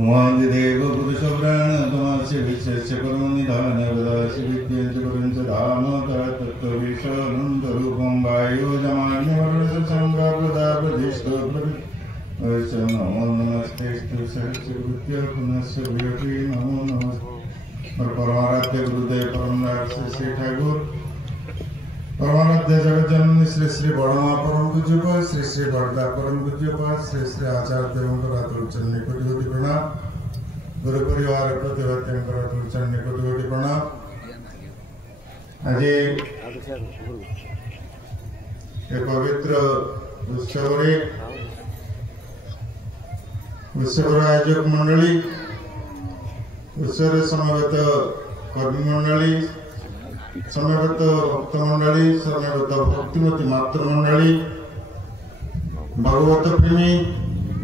तुमांदि देव पुरुषव्राण तमास्य विश्वस्य परमनिधान वदासि विद्येत परञ्च धाम तत्त्वविश्वानन्दरूपं वायुजमान्यवरुणसंगाप्रदाप्रदिष्टो नमो नमस्तेस्तु सहस्रकृत्य पुनश्च भूयते नमो नमस्ते। परमाराध्य गुरुदेव परम श्री ठाकुर परमाराध्य जगज्जननी श्री श्री बड़मा परम पूज्यपाद श्री श्री बड़दा परम पूज्यपाद श्री श्री आचार्य देवचरण कोटि कोटि प्रणाम। गुरु परिवार प्रतिभाचरण कोटि कोटि प्रणाम। आज एक पवित्र उत्सव आयोजक मंडली उत्सव समवेत कर्मी मंडली समवेत भक्त मंडली समवेत भक्तिमती मातृ मंडली भागवत प्रेमी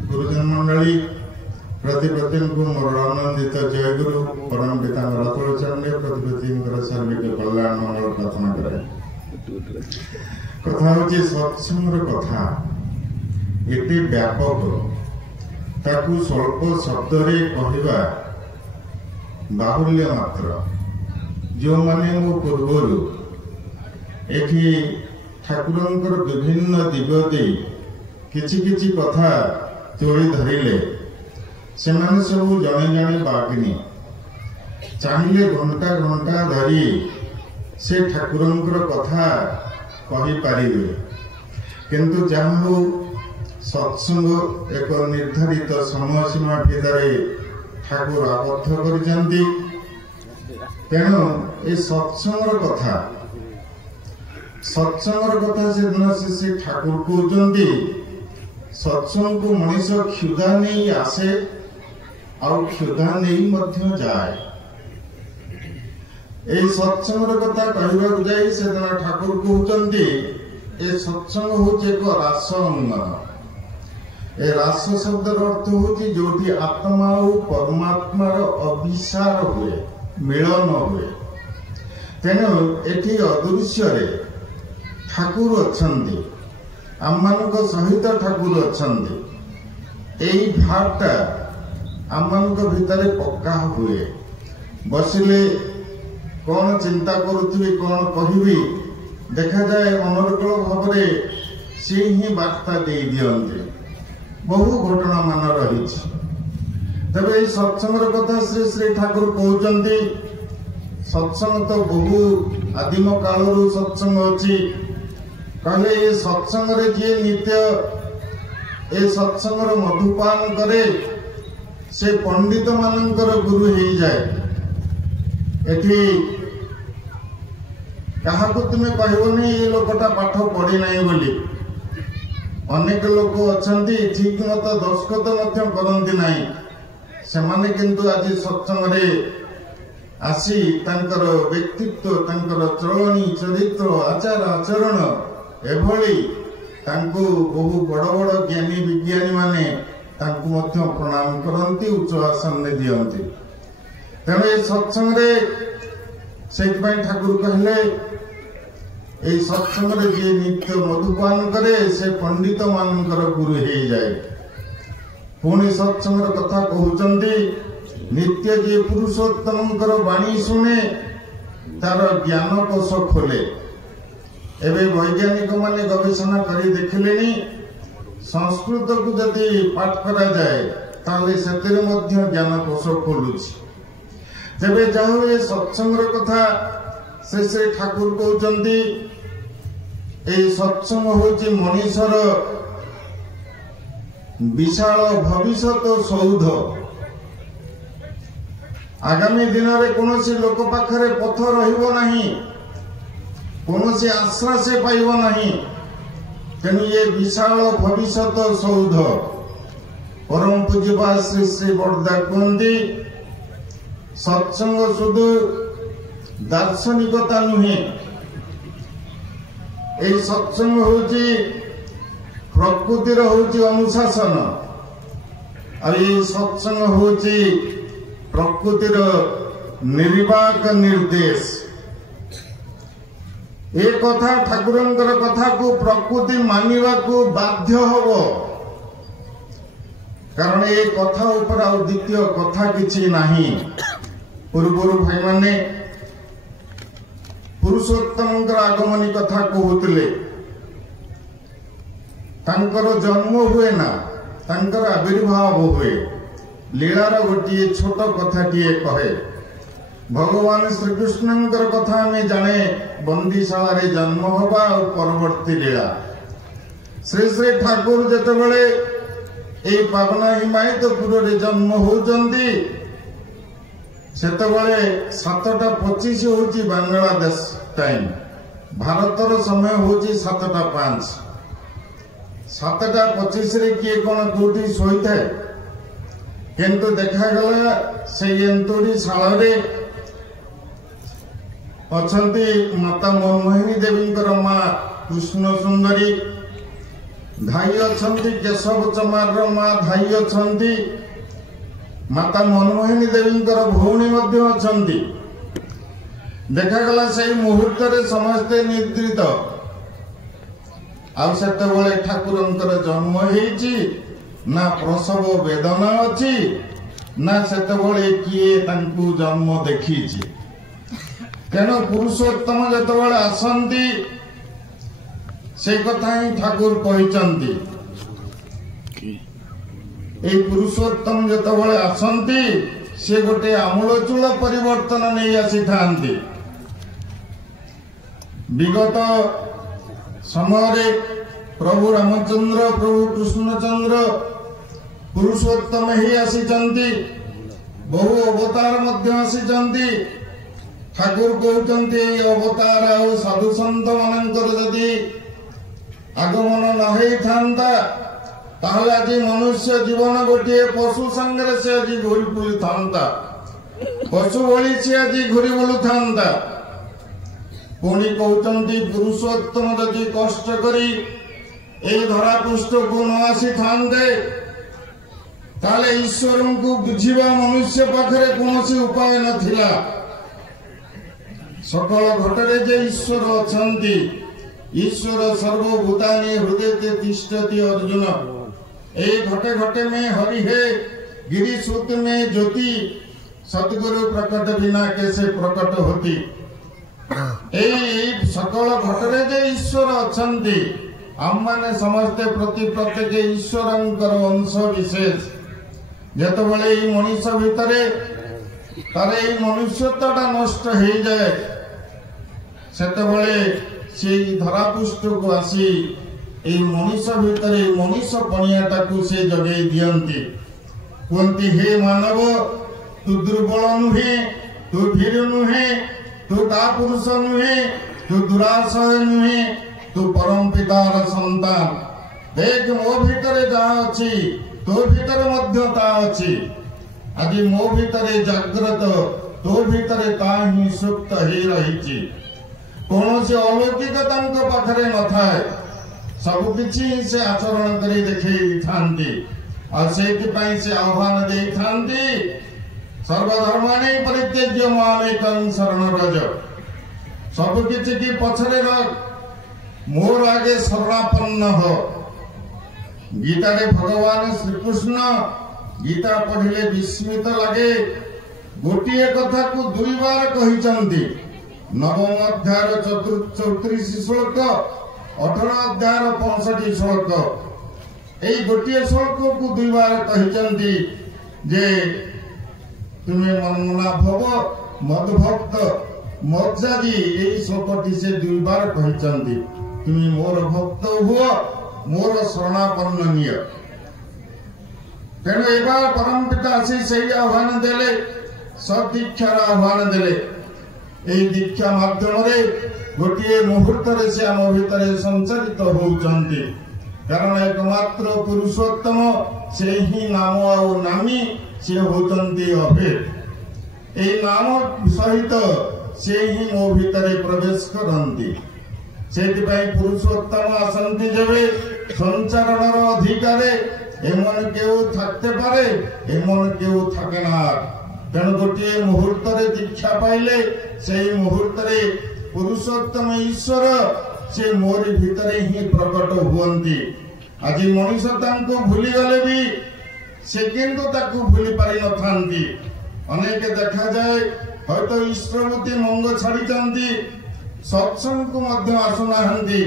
गुरुजन मंडली प्रतिपति को मोर आनंदित जय गुरु परम पिता अतुल चरण प्रतिपति सार्विक कल्याण मंगल प्रार्थना करे। कथा हूँ सत्संग कथा एते व्यापक ताकू स्वल्प शब्द कहवा बाहुल्य मात्र। जो माने मो पूर्वर एठी ठाकुरंकर विभिन्न दिव्य दे किछि किछि कथा तोड़ी धरिले सेमाने सब जने जने बागिनी चाहिए घंटा घंटा धरी से ठाकुरंकर कथा कहि पारिबे। किंतु जहाँ सत्संग एक निर्धारित समय सीमा भितर ठाकुर आबद्ध करिसेंती। तेणु ये सत्संगर कथा से दिन से ठाकुर कहते सत्संग को मनीष क्षुधा नहीं आसे और क्षुधा नहीं मध्य जाए। ये सत्संगर कथा कहवा जाए से दिन ठाकुर कहते ये सत्संग हूँ एक रास अंगन। ए रास शब्द अर्थ हूँ जो आत्मा और परमात्मार अभिसार हुए मिलन हुए। तेणु एठी अदृश्य ठाकुर अच्छे आम सहित ठाकुर अच्छे यही भावटा आम भितर पक्का हुए। बसिले कौन चिंता करुथि कौन कहि देखा जाए अनर्गल भाव सी ही वार्ता दे दियंते। बहु घटना मान रही तबे सत्संग कथा श्री श्री ठाकुर कहते सत्संग तो बहु आदिम काल सत्संग अच्छी कहले ये सत्संग जी नित्य ए सत्संग मधुपान करे से पंडित मानकर गुरु हो जाए। एठी क्या तुम्हें कहबनी ये लोकटा पाठ पढ़ी ना बोली। अनेक लोक अच्छा ठीक मत दस्खत करती ना सेमाने किंतु आज सत्संग आसी तांकर व्यक्तित्व तांकर चलनी चरित्र आचार आचरण एभली तांको बहु बड़ बड़ ज्ञानी विज्ञानी माने तांको मध्य प्रणाम करती उच्च आसन में दियंती। तेणु ये सत्संग से ठाकुर कहले ये सत्संग जी नित्य मधुपान करे से पंडित मानकर गुरु हो जाए। पुणी सत्संग कथा कहते नित्य जे पुरुषोत्तम वाणी शुणे तार ज्ञान कोश खोले। एवं वैज्ञानिक माने गवेषणा करी देखिले संस्कृत को जदि पाठ करा जाए ताले सेतिर मध्य ज्ञान कोश खोलुछि। तेबे जाहो ये सत्संग कथा से ठाकुर कहते ये सत्संग होछि मनीषर विशाल भविष्यत सौध। आगामी दिन में कौन लोक पाखरे पथ रहिबो नहीं कौन आश्रा से पाइब नहीं। तेणु ये विशाल भविष्यत सौध परम पूज्यपाद श्री श्री बड़दा कहते सत्संग शुद्ध दार्शनिकता नुहे। ये सत्संग होची प्रकृतिर होची अनुशासन और ये सत्संग होची प्रकृतिर निर्वाक निर्देश। ए कथा ठाकुरंकर कथा को प्रकृति मानिबा को बाध्य हबो। कारण ये कथा ऊपर आ द्वितीय कथा किछि नाही। पूर्व भाई माने पुरुषोत्तम आगमनी कथा कहते जन्म हुए ना तांकर आविर्भाव हुए। लीलार गोटे छोट कथाटीए कहे भगवान श्रीकृष्ण कथा आम जाने बंदीशाला जन्म हवा और परवर्ती लीला श्री श्री ठाकुर जितेबले ये पावना हिमायतपुर जन्म होती सेतबले 7:25 होची बांग्लादेश टाइम भारतर समय होची 7:05 7:25 रे किए कौन कोठी सोई थाए किंतु देखा गला से एंतुड़ी शाला रे अछंती माता मनमोहिनी देवी मां कृष्ण सुंदरी धाई अछंती केशव चमार मां धाई अछंती माता मनमोहिनी देवी भौणी अछंती। देखागला से मुहूर्त समस्ते निद्रित आते ठाकुर जन्म होईची ना प्रसव वेदना अच्छी ना सेतबले किए तांकु जन्म देखीची। तेणु पुरुषोत्तम जतबले आसंती से कथा ही ठाकुर कहचंती। ए पुरुषोत्तम जतबले आसंती से गोटे आमूलचूल परिवर्तन नहीं आसी थांती। विगत समय प्रभु रामचंद्र प्रभु कृष्णचंद्र पुरुषोत्तम ही आसीचंती। बहु अवतार मध्य आसीचंती। ठाकुर कहते अवतार आ साधु सन्त मानकर जदि आगमन न होई थांता ताहले आज मनुष्य जीवन गोटे पशु संगे से आज घूरी बुली थांता। पशु भली से आज घूरी बुलू थांता। पुणी कहते पुरुषोत्तम जदि कष्ट करी ए धरा पृष्ठ को न आसी थांते ताले ईश्वर को बुझिबा मनुष्य पाखरे कौन उपाय नथिला। सकल घटरे जे ईश्वर अछंती ईश्वर सर्वभूतानि हृदय तिष्ठति अर्जुन। ए घटे घटे में हरि है गिरी सूत में ज्योति सतगुरु प्रकट बिना कैसे प्रकट होती। ए सकल घटरे जे ईश्वर अछंती आम माने समस्ते प्रति प्रत्येक ईश्वरंकर अंश विशेष। जेतबले ई मनुष्य भितरे तारे ई मनुष्यत्वटा नष्ट हो जाए सेतबले से धरापृष्ठ को आसी ए मनुष्य भितरे मनुष्य पणियाटा को से जगै दियंती। कहती हे मानव तू दुर्बल नुहे तू भीर नुहे तू कापुरुष नुहे तू दुराशय नुहे तू परम पितार संतान। देख मो भितरे जा अछि तो भितरे मध्य ता अछि। आज मो भितरे जाग्रत तो भितरे ता ही सुप्त ही रहिछि। कौन से अलौकिक तांको पाखरे न थाए सब किछि से आचरण करी देखै थांती और सेति पई से आह्वान दे थांती सर्वधर्मानि परित्यज्य मामेकं शरणं व्रज। सब किछि की पछरे रख मोर आगे शरणापन्न हो। गीता रे भगवान श्रीकृष्ण गीता पढ़िले विस्मित लगे गोटिए कथा को दुई बार कहिचंती। नवम अध्याय 34 श्लोक 18 अध्याय 65 श्लोक ए गोटिए श्लोक को दुई बार कहिचंती जे तुम्हें मनमना भव मदभक्त मज्जादी ए श्लोकटी से दुई बार कहिचंती। तुम्हें मोर भक्त हुआ मोर शरणापन्न निय। तेणु एबार परम पिता आसी सही आह्वान देले सदीक्षार आह्वान देले। ए दीक्षा माध्यम रे गोटे मुहूर्त रे से आम भितर संचारित होउचंती। कारण एकमात्र पुरुषोत्तम से ही नाम आ नामी से होचंती अभेद। ए नाम सहित से ही मो भितर प्रवेश करंती। सेतिपाई पुरुषोत्तम आसंती जबे संचारणर अधिकारे एमन केउ थाकते पारे एमन केउ थाके ना। तेणु गोटे मुहूर्त रे दीक्षा पाइले से मुहूर्त रे पुरुषोत्तम ईश्वर से मोरी भितरे ही प्रकट हुअंती। आज मनुष्य तांको भूली गले भी से किंतु ताकू भूली पारि न थांती अनेक देखा जाए हयतो इष्टमूर्ति मंग छाड़ी सत्संग को मध्य आसुनाहांती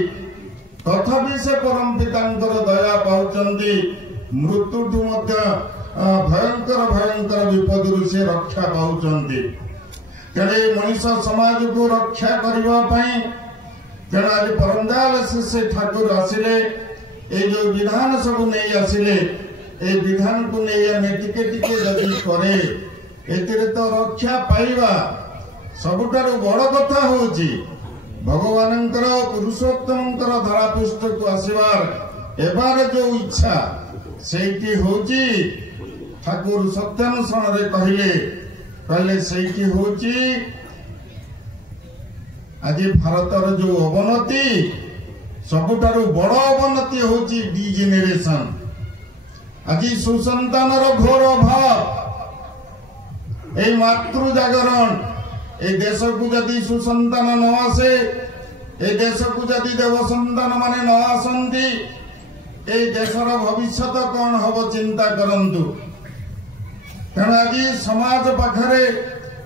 तथापि से परम पितांकर दया पाउचंती मृत्युठू मध्य भयंकर भयंकर विपदरू से रक्षा पाउचंती तेरे मनुष्य समाज को रक्षा करबा पई तेरे आज परमदाल से ठाकुर आसिले ए जो विधान सब नहीं आसिले ए विधान को नहीं हमें टिके टिके जदि करे एतिरे तो रक्षा पाइबा सबुठारु बड़ कथा होची भगवानंकर पुरुषोत्तमंकर धरापृष्ठ को आसीबार एबार जो इच्छा सेठी होची ठाकुर सत्यानुसरण रे कहले सेठी होची आज भारतर जो अवनति सबुठारु बड़ अवनति होची डिजेनेरेशन आज सुसंतानर घोर अभाव ए मातृ जागरण ए देश को जदि सुसंतान न आसे ए देश को जदि देव संतान माने न आसंती ए देशर भविष्य कौन हम चिंता करंतु तेणु आज समाज पाखरे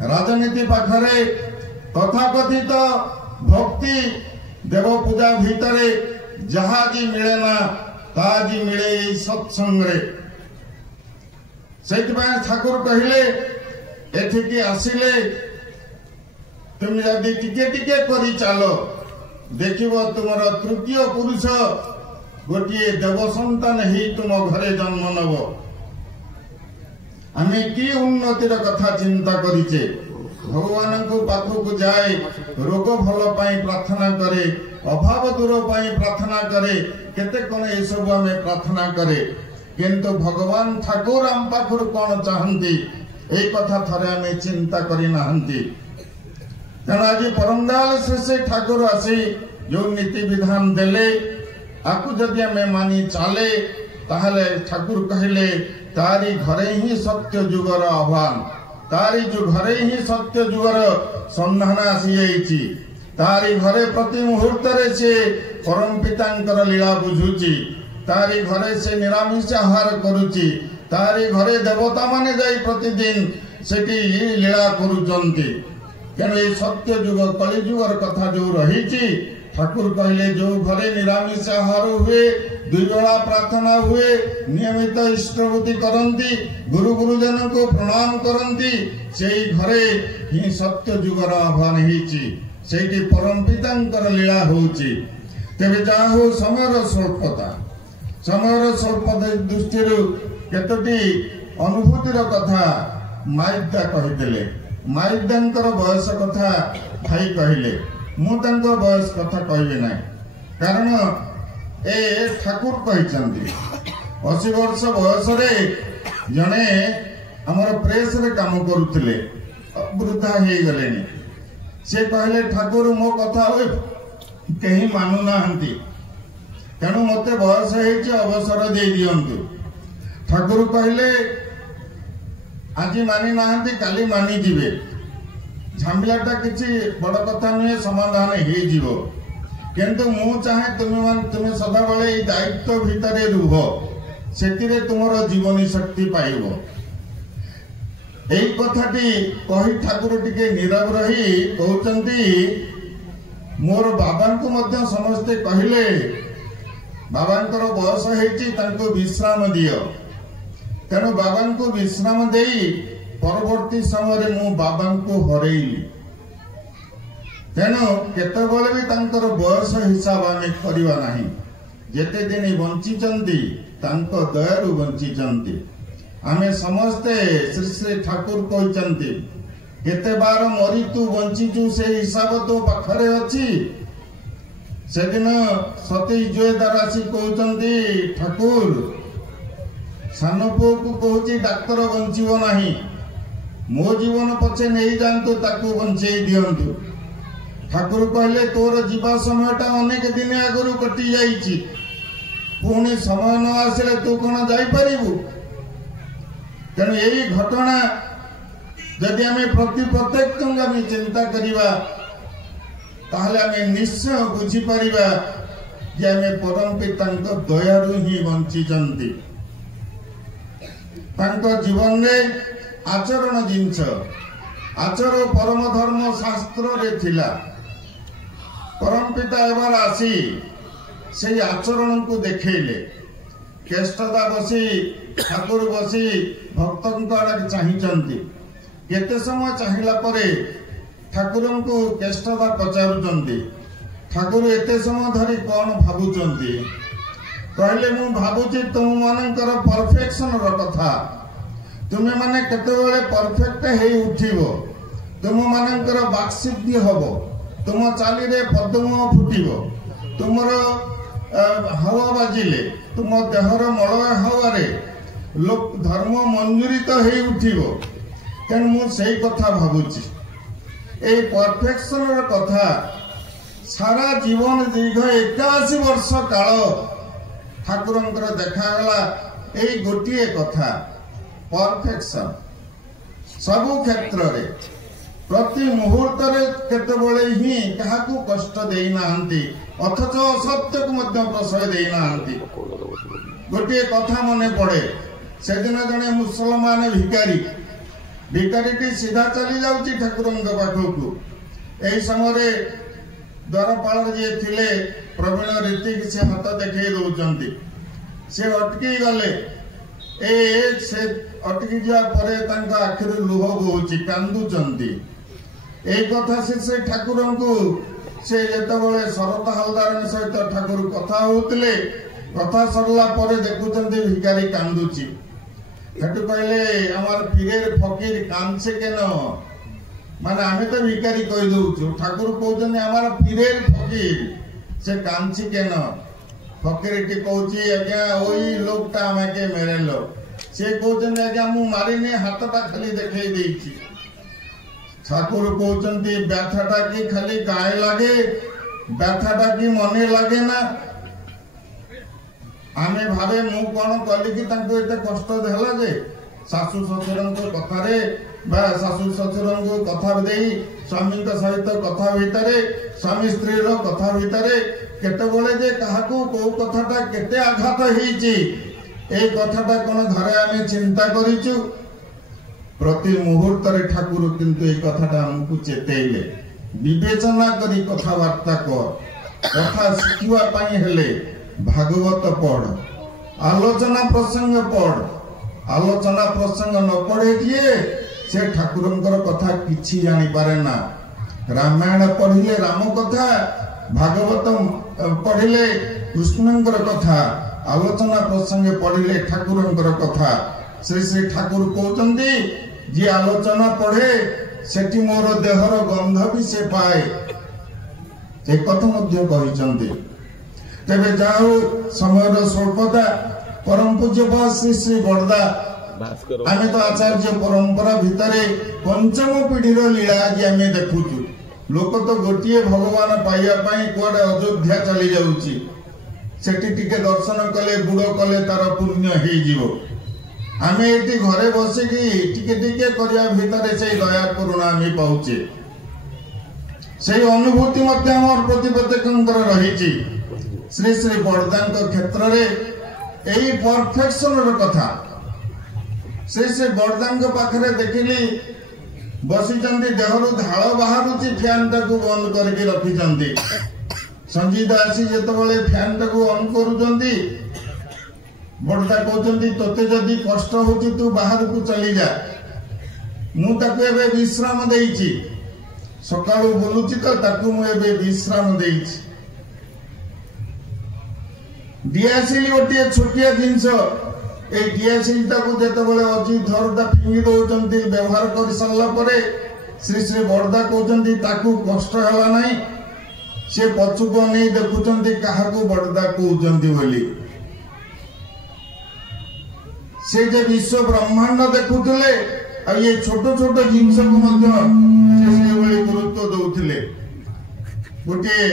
राजनीति पाखरे तथाकथित भक्ति देव पूजा भितरे जहाँ जी मिले ना ताजी मिले सत्संग रे सेठिपाई ठाकुर कहले एठिकी आसिले तुम यदि टिके टिके करी चालो देखिबो तुमर तृतीय पुरुष गोटे देव संतान ही तुम घरे जन्म नब आमे की उन्नतिर कथा चिंता करिचे भगवान को पाखक जाए रोग भल पाई प्रार्थना करे अभाव दूर पाई प्रार्थना करे केते कोन ए सब हमें प्रार्थना करे किंतु भगवान ठाकुर आम पाखर कौन चाहती ए कथा थरे हमें चिंता करी नाहंती तेणु आज परमदाल से ठाकुर आसी जो नीति विधान देले आकु जदि हमें मानी चाले ताहले ठाकुर कहले तारी घरे ही सत्य जुगर आह्वान तारी जो घरे ही सत्य जुगर संधान आसी जाइछि तारी घरे प्रति मुहूर्त से परम पितांकर लीला बुझुची तारी घरे से निरामिष आहार करुची तारी घरे देवता माने जाई प्रतिदिन सेठी लीला करुचंती तेणु ये सत्य जुग कली जुगर कथा जो रही ठाकुर कहले जो घरे निरामिष आहार हुए दुई बेला प्रार्थना हुए नियमित इष्टभूति करंती गुरु गुरुजन को प्रणाम करंती सेई घरे ही सत्य जुगर आह्वान होईची सेठी परम पितांकर लीला होउची तेबे जा हो समयर स्वल्पता दृष्टि केतोटी अनुभूतिर कथा माइदा कहिदेले माइदांकर बयस कथा भाई कहले मु तांको बयस कथा कहबे नै कारण ए ठाकुर कहिचंदी 80 वर्ष बयस रे जने हमर प्रेस रे काम करूथिले वृद्धा हे गलेनी से कहले ठाकुर मो कथा होय केही मानु नाहंती तेणु मते बयस हेछि अवसर दे दियंतु ठाकुर कहले आज मानी नाहंती काली मानी जिवे झामिलाटा किसी बड़ कथा नुहे समाधान हो जीवो किंतु मु चाहे तुम्हें सदा बेले दायित्व भितर रुह से तुमर जीवनी शक्ति पाइब यही कथाटी कही ठाकुर टिके नीरव रही कहते मोर बाबा को मध्य समस्ते कहले बाबांकर बयस है विश्राम दियो तेणु बाबा को विश्राम दे परवर्ती समय मु बाबा को हरैली तेणु केतबले भी तांकर बयस हिसाब आमे करिवा नाही जेते दिन बंचिचंती तांको दयारु बंचिचंती आमे समस्ते श्री श्री ठाकुर कहचंती केते बार मरी तू बंचिचु से हिसाब तो पाखरे अछि से दिन सती जोएदार आसी कहचंती ठाकुर सान पुओ को कहूची डाक्तर बंचिबो नाही मो जीवन पछे नहीं जानतु ताकू बंचे दियंतु ठाकुर कहले तोर जीवा समयटा अनेक दिन आगरु कटि जाइछि पुणी समय न आसिले तू कोन जाई परिबु तेणु यही घटना यदि आम प्रत्येक आम चिंता करिबा ताहले आम निश्चय बुझी परिबा जे आम परम पितांक दयारु ही बंचिचंती जीवन में आचरण जिनस आचर परम धर्म शास्त्र रे थिला परम पिता एबार आसी से आचरण को देखेले केष्टदा बसी ठाकुर बसी भक्त आड़े चाहिए केते समय चाहिला परे ठाकुर को केष्टदा पचारुचंती ठाकुर एते समय धरी कौन भावुचंती कहले मु भावुची तुम मानकर परफेक्शन कथा तुम्हें माने केतेबेले परफेक्ट हे उठिबो तुम मानकर वाक्सिद्धि हबो तुम चाली रे पद्म फुटिबो तुमर हवा बाजिले तुम देहर मलय हवारे लोक धर्म मंजूरित हे उठिबो तेणु मु सेई कथा भावुची ए परफेक्शन कथा सारा जीवन दीर्घ 81 वर्ष काल ठाकुरंकर देखागला एई गोटिए कथा परफेक्शन सबु क्षेत्र रे प्रति मुहूर्त रे केतेबेले ही काहाकू कष्ट देई नाहंती अथच असत्य को मध्य प्रशय देई नाहंती गोटिए कथा मने पड़े से दिन जने मुसलमान भिकारी सीधा चली जाउची ठाकुरंक पाखकू एई समय द्वारपाल जी थिले प्रवीण रीति से हाथ देखई दउचंती से अटकी गले से अटकी जा परे तांका आखिर लुह बोउची कांदुचंती ए कथा से ठाकुर को से जेतबेले शरत हलदार सहित ठाकुर कथा होतले कथा सरला परे देखुचंती भिकारी कांदुची हेतु कहले हमार पीरेर फकीर कांसे केन माने आमे तो भिकारी कहि दउछु ठाकुर कहउचंती हमार पीरेर फकीर से कांसी केन फकीर टी कहउची आज्ञा ओई लोकटा आमे के मेरेलो से कहउचंती आज्ञा मु मारिने हाथटा खाली देखै देइछि ठाकुर कहउचंती व्यथाटा की खाली गाय लागे व्यथाटा की मने लागे ना आमे भावे मु कोन कली कि तांको एते कष्ट देला जे सासु ससुरंको कथारे बा सासु ससुरंको कथा देई स्वामी सहित कथा भितरे स्वामी स्त्री रो कथा भितरे केते बोले जे काहाकू को कथाटा केते आघात हेइची ए कथाटा कोन घरे आमे चिंता करिचु प्रति मुहूर्त रे ठाकुर किंतु ए कथाटा हमकु चेतेइले विवेचना करी कथा वार्ता कथा शिखिवा पाई हेले भागवत पढ़ आलोचना प्रसंग न पढ़े किए से ठाकुरंकर कथा किछि जानी पारे ना रामायण पढ़िले राम कथा भागवत पढ़िले कृष्णंकर कथा आलोचना प्रसंग पढ़िले ठाकुरंकर कथा श्री श्री ठाकुर कहउचंती जे आलोचना पढ़े सेठी मोर देहर गंध भी से पाए ए कथा मध्य कहिचंती तेरे जाओ समय स्वल्पता परम पूज्य श्री श्री बड़दा आमे तो आचार्य परंपरा भितरे पंचम पीढ़ी लीला आज आमे देखुचु लोक तो गोटिए भगवान पाइया पाई कुआडे अयोध्या चली जाउची सेठी टिके दर्शन कले बुड़ कले तार पुण्य हे जीवो आमे एटी घरे बसे की टिके टिके करिया भितरे से दया करुणा आमे पाउचे सेही अनुभूति मध्य हमर प्रतिपत्यंकर रहिची श्री श्री बड़दांक क्षेत्र रे एई परफेक्शन रो कथा श्री श्री बड़दांक पाखरे देखिली बसिचंती देहरु धाळ बाहरुची फैन टाकू बंद करके रखिचंती संजीता आसी जेतबेले फैन टाकू ऑन करूचंती बड़दा कहउचंती तोते जदी कष्ट होची तू बाहर को चली जा मु ताकू एबे विश्राम देइची सकाळु बोलुची तो ताकू मु एबे विश्राम देइची डीएसएल गोटे छोटिया जिनस ए डीएसएल टाकू जेतबेले अजी धरदा फिंगी दउचंती व्यवहार कर सरला परे श्री श्री बड़दा कहउचंती ताकू कष्ट हला नाही से पछुको नै देखुचंती काहाकू बड़दा कहउचंती बोली से जे विश्व ब्रह्मांड देखुतले आ ये छोटो छोटो जिनस को मध्य से बळे गुरुत्व दउथिले गोटे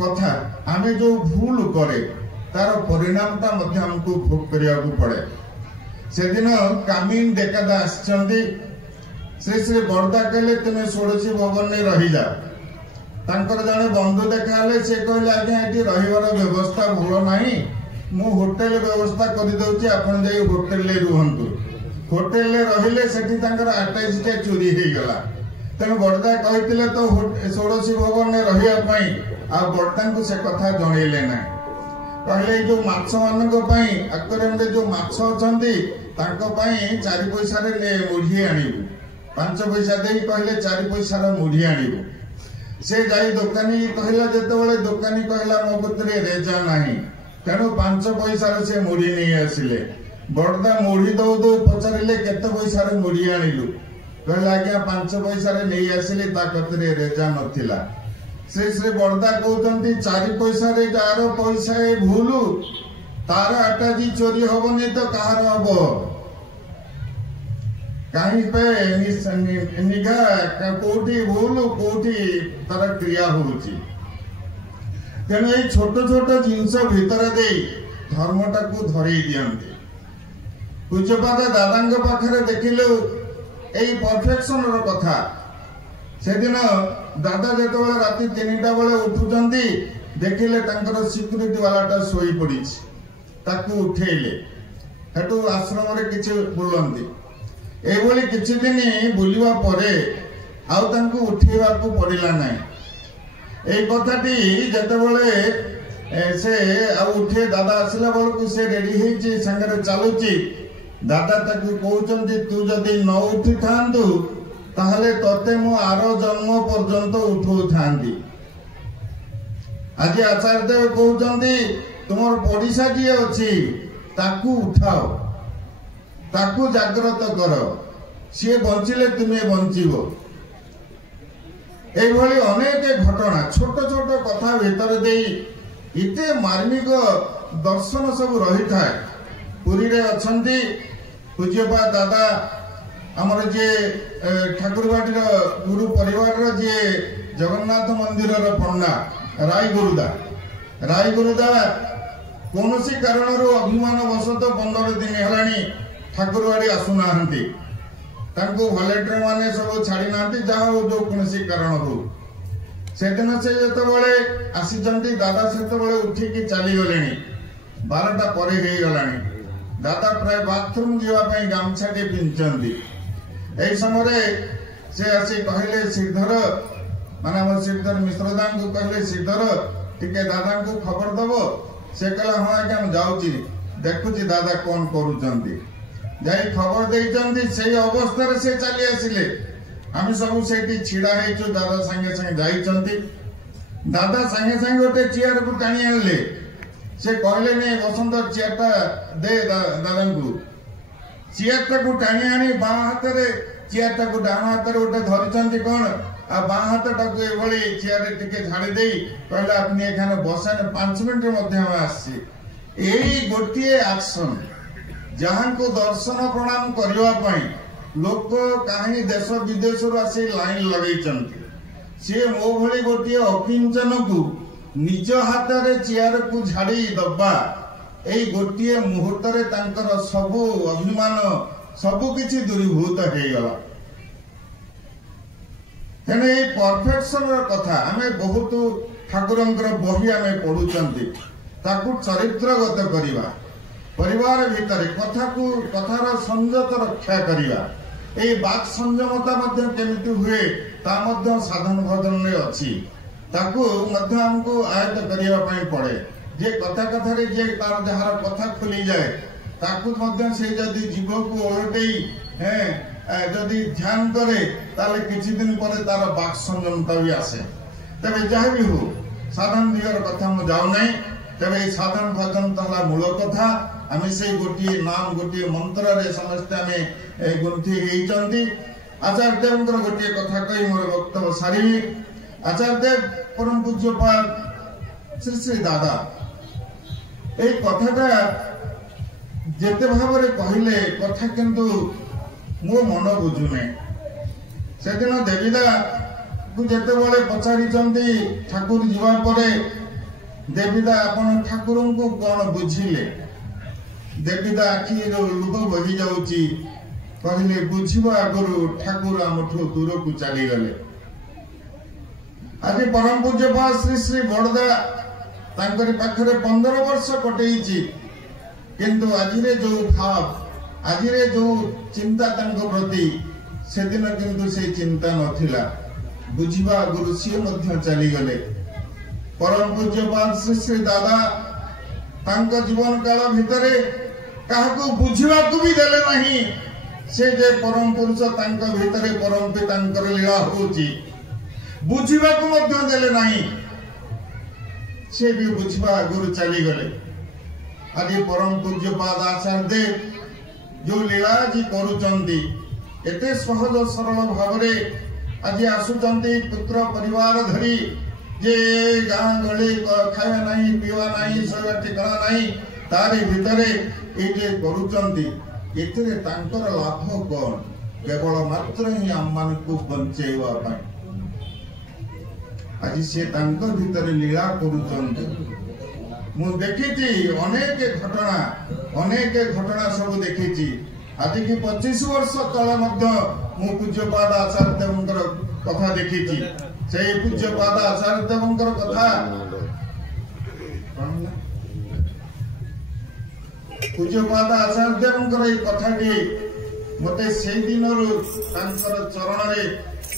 कथा आमे जो भूल करे तार परिणामटा मध्य हमको भोग करिया को पड़े से दिन कामिन देखादा आछंती श्री श्री बड़दा कहले तमे षोडशी भवन ने रही जा तांकर जने बंधु देखाले से कहले आज्ञा एठी रहिवार व्यवस्था भलो नाही मु होटल व्यवस्था करि दउची आपण जाई होटल ले रुहंतु होटेल रहिले सेठी तांकर अटैचटा चोरी हो गला तेणु बड़दा कहते तो षोड़शी भवन में रहा बड़दा को से कथा जनइले ना कहले जो माछ मान आक्वेरियम जो माछ अच्छा 4 पैसा मुढ़ी आणबू 5 पैसा दे कहले 4 पैसार मुढ़ी आणबू से जाई दुकानी कहला जेतेबेले दुकानी कहला मो पुत्री रेजा नाही तेणु 5 पैसार से मुढ़ी नहीं आसिले बड़दा मुढ़ी दौ दौ पचारे केते पैसार मुढ़ी आणिलु कहला आज्ञा 5 पैसार नहीं आसिले ता कतरे रेजा नथिला श्री श्री बड़दा कहते 4 पैसा जार पैसा भूलु तार आटाजी चोरी हबनी तो कहार हम कहीं पे निघा कोठी भूल कोठी तार क्रिया होची तेणु ये छोट छोट जिनस भितर दे धर्मटा को धरई दियंती पूज्यपाद दादा पाखरे देखिलु यही परफेक्शन कथा से दिन दादा जो राति 3टा बेले उठुचंती देखिले तांकर सिक्यूरीटी वालाटा सोई पड़ी ताकू उठेले हेतु आश्रम रे किछि बुलंती एभली किछि दिन बुलिवा परे आउ तांको उठेवा को पड़िला नाही ए कथाटी जेतेबेले से आ उठे दादा आसला बेलकु से रेडी हेछि संगरे चालुची दादा ताकू कहउचंती तू जदी न उठी थांतु ताहले तते मो आरो जन्म पर्यंत उठौ थांती आज आचार्य देव कहउचंती तुमर पड़िसा जी अछि ताकू उठाओ ताकू जागृत कर सी बंचिले तुम्हें बंचीबो एभली अनेक घटना छोट छोट कथा भीतर दे इते मार्मिक दर्शन सब रही था पुरी रे अछंती पूज्यपा दादा आमर जे ठाकुरबाटी गुरु परिवार जे जगन्नाथ मंदिर पंडा राय गुरुदा कौन सी कारण अभिमान वशत 15 दिन है ठाकुरबाड़ी आसुना भलेंटियर माने सब छाड़ी ना जहाँ जो कौन सी कारण हो से दिन से जिते आसी दादा से उठिकी चली गले 12टा पर गला दादा प्राय बाथरूम जावाई गामछाटी पिंधि यही समय से आसी कहले श्रीधर माने श्रीधर मिश्रदा को कहले श्रीधर टिके दादा को खबर दब से कहला हाँ आज्ञा जाऊँगी देखुची दादा कौन करुँच जाई खबर देइचंती से अवस्था से चली आसिले आम सब से छिड़ा हेचु दादा संगे संगे जाइचंती दादा संगे संगे गोटे चेयर को टाणी आनले से कहले नहीं बसंत चेयरटा दे दादा को चेयरटा को टाणी आनी बाँ हाथ में चेयरटा को डाण हाथ में गोटे धरिचंती कौन आ बाँ हाथटा को एभली चेयर टिके झाड़ी दे कहले अपनी एखाने बसन 5 मिनिट मध्य आसी यही गोटे एक्शन जहां को दर्शन प्रणाम करने लोक कहीं देश विदेश आसी लाइन लगे सी मो भली गोटे अकिंचन को निज हाथ में चेयर को झाड़ी दबा यही गोटे मुहूर्त सबू अभिमान सबु किछि दूरीभूत हो गला तेने परफेक्शन कथा आम बहुत ठाकुर बही आम पढ़ुंट ताकू चरित्रगत करवा परिवार भितर कथार संयत रक्षा करवा ये बाक संयमता केमिति हुए ता साधन भजन में अच्छी ताकू हमको आयत करने पड़े जे कथा कथा रे जे तार जहार कथा खुली जाए ताकू से जदि जीव को ओलटे जदि ध्यान करे ताले किछि दिन पर तार बाक संयमता भी आसे तबे जहाँ भी हो साधन दिगर कथा मु जाऊ नहीं तबे साधन भजन तला मूल कथा आम से गोटे नाम गोटे मंत्र रे समस्त आम गुंथी होती आचार्य देव गोटे कथा कही मोर वक्तव्य सारी आचार्य देव परम पूज्यपाद श्री श्री दादा ए कथाटा जेते भाव कहले कथा किंतु मो मन बुझुने से दिन देवीदा को जेते बळे पचारि ठाकुर जीवा परे देवीदा अपन ठाकुर को कौन बुझिले देवीदा आखि लुह बही जाउची कहले बुझिबा आगरु ठाकुर आमठू दूर को चली गले आज परम पूज्यपाद श्री श्री बड़दा तांकरी पाखरे 15 वर्ष कटेइची किंतु आज रे जो भाव आज जो चिंता प्रति से दिन किंतु से चिंता नथिला बुझिबा गुरु सी चली गले। परम पूज्यपाद श्री श्री दादा तांको जीवन काल भितरे काहाको बुझिबा को भी देले नहीं से जे परम पुरुष तांको भितरे परम पितांकर लीला होची बुझिबा को मध्य देले नहीं से भी बुझिबा गुरु चली गले। आज परम पूज्यपाद आचार्य देव जो लीला जी करूचंती एते सहज सरल भावरे आज आसुचंती पुत्र परिवार धरी जे गाँ गली खाଇବା नहीं पीवा नहीं सोया ठिकाना नहीं तारी भितरे ये करूचंती एथिरे तांकर लाभ कौन केवल मात्र ही आम्मान को बंचेवा पाई आज से तांकर भितरे लीला करूचंती। मु देखिची अनेक घटना सब देखिची। आज की 25 वर्ष तले मध्य मु पूज्यपाद आचार्य देवंकर कथा देखिची। से पूज्यपाद आचार्य देवंकर कथा पूज्यपाद आचार्य देवंकर ये कथाटी मते से दिन चरण रे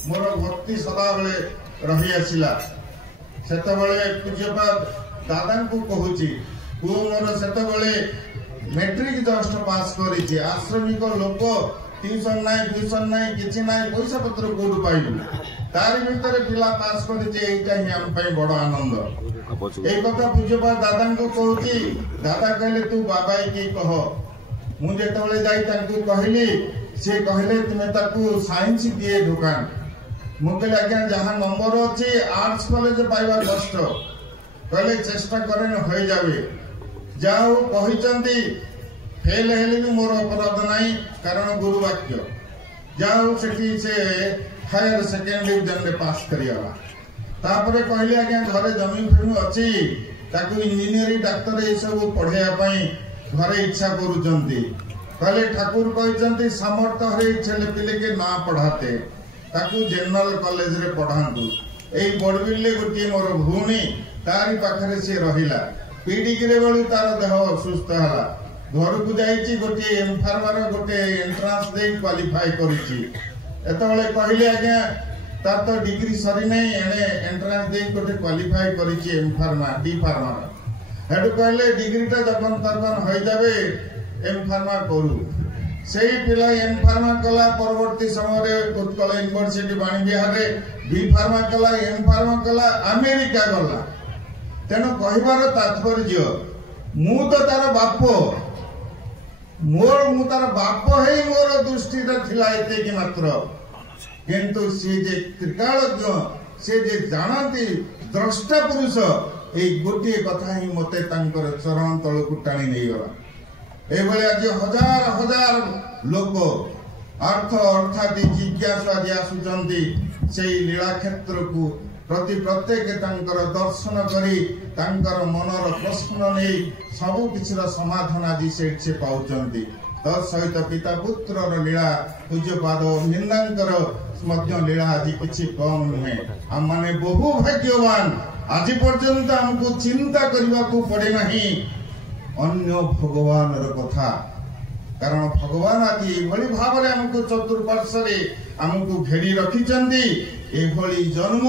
मोर भक्ति सदा बेले रही आसिला। सेते बेले पूज्यपाद दादा को कहूची पु मोर सेते बेले मैट्रिक जस्ट पास करिछि आश्रमिक लोक ट्यूशन नाही किछि नाही पैसा पत्र कोड पाइलु तारि भितर पिला पास करिछि एटा ही हम पई बड़ आनंद। ए कथा पूज्यपाद दादा को कहूची दादा कहले तू बाबा की कह मु जेतबेले जाई तांकू कहली से कहले तुमे ताकू साइंस दिए दुकान मु कहले आज्ञा जहां नंबर अछि आर्ट्स कॉलेज पाइबा कष्ट कहले चेष्टा करेन होई जावे जाओ कहिचंती फेल हेले भी मोर अपराध नहीं कारण गुरु वाक्य जाओ सेठी से हायर सेकेंड डिवीजन रे पास करियाला तापरे कहले आज्ञा घरे जमीन फमी अछि ताकू इंजीनियरिंग डॉक्टर ए सब पढ़ेया पई घरे इच्छा करूचंती कहले ठाकुर कहिचंती सामर्थ्य हरे छले पिले के ना पढ़ाते ताकू जनरल कॉलेज रे पढ़ांतु एई बडबिल्ले गोटी मोर भूनी तारी पाखरे से रहिला पीडिग्री बेलू तार देह असुस्थ है घर को जाइए गोटे एम फार्मार गोटे एंट्रांस दे क्वालिफाई करिछि एतबेले कहले आज्ञा तार तो डिग्री सरी नहीं एने एंट्रांस दे गोटे क्वालिफाई करिछि एम फार्मा डी फार्मा हेडु कहले डिग्रीटा जखन तखन होई जाबे एम फार्मा करू सेही पिला एम फार्मा कला परवर्ती समय रे उत्कल यूनिवर्सिटी बाणी बिहार रे बी फार्मा कला एम फार्मा कला अमेरिका गला तेणु कहबार तात्पर्य मु तो तार बाप मु तार बाप है मोर दृष्टि थिला एते कि मात्र किंतु से जे त्रिकालज्ञ से जे जानती द्रष्टा पुरुष ए गोटे कथा ही मते तांकर चरण तल को टाणी नहीं गला। ए बेले आज हजार हजार लोक अर्थ अर्थात जिज्ञासा जे आसुचंती से लीला क्षेत्र को प्रति प्रत्येक तांकर दर्शन करी तांकर मनर प्रश्न नहीं सबु किछिर समाधान आज से पाउचंती तत्सहित पिता पुत्र लीला पूज्यपाद निंदांकर मध्य लीला आज किछि कम नुहे आम माने बहु भाग्यवान आज पर्यंत हमको चिंता करने को पड़े नहीं अन्य भगवान कथा कारण भगवान आज ये भाव में हमको चतुर्पार्श्वे हमको घेरी रखिचंती एभली जन्म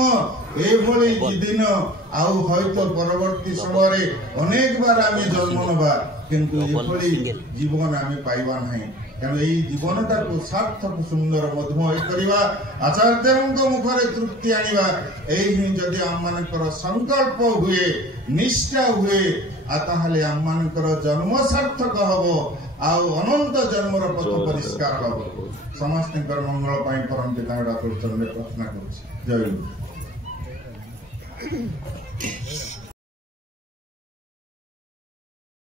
एभली दिन आउ हयतो परवर्ती समय अनेक बार आमे जन्म नबा किंतु एभली जीवन आमे पाइबा नहीं कारण एई जीवनटा को सार्थक सुंदर मधुमय करवा आचार्य देवଙ୍କ मुखरे तृप्ति आनिबा एई ही जदि हम मानकर संकल्प हुए निष्ठा हुए आताहले हम मानकर जन्म सार्थक हबो आउ अनंत जन्मर पथ परिष्कार हबो समस्त मंगल पाई परम पिता चरण प्रार्थना करूँ जय गुरु।